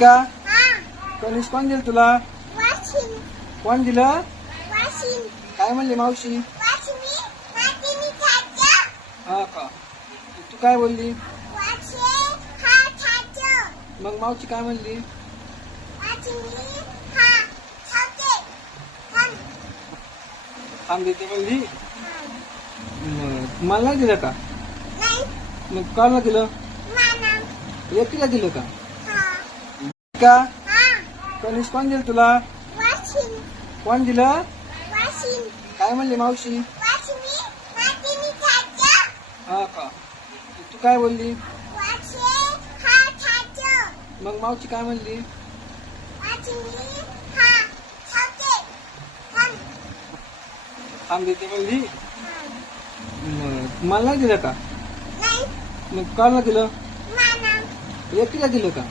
का हा कनिष कोण दिलं तुला? वाशिन कोण दिलं? वाशिन काय म्हणली मावशी? वाशिनी वाशिनी खायचं हा का तू काय बोलली? वाशे हा खायचं मग मावशी काय म्हणली? वाशिनी हा खाते थांब थांब देते म्हणली. हा. मग मला नाही दिलं का? नाही मग काल ना दिलं? माना एकटीला दिलं का? हा का हा कनिष कोण दिलं तुला? वाशिन कोण दिलं? वाशिन काय म्हणली मावशी? वाशिनी वाशिनी खायचं हा का तू काय बोलली? वाशे हा खायचं मग मावशी काय म्हणली? वाशिनी हा खाते थांब थांब देते म्हणली. हा. मग मला नाही दिलं का? नाही मग काल ना दिलं? माना एकटीला दिलं का?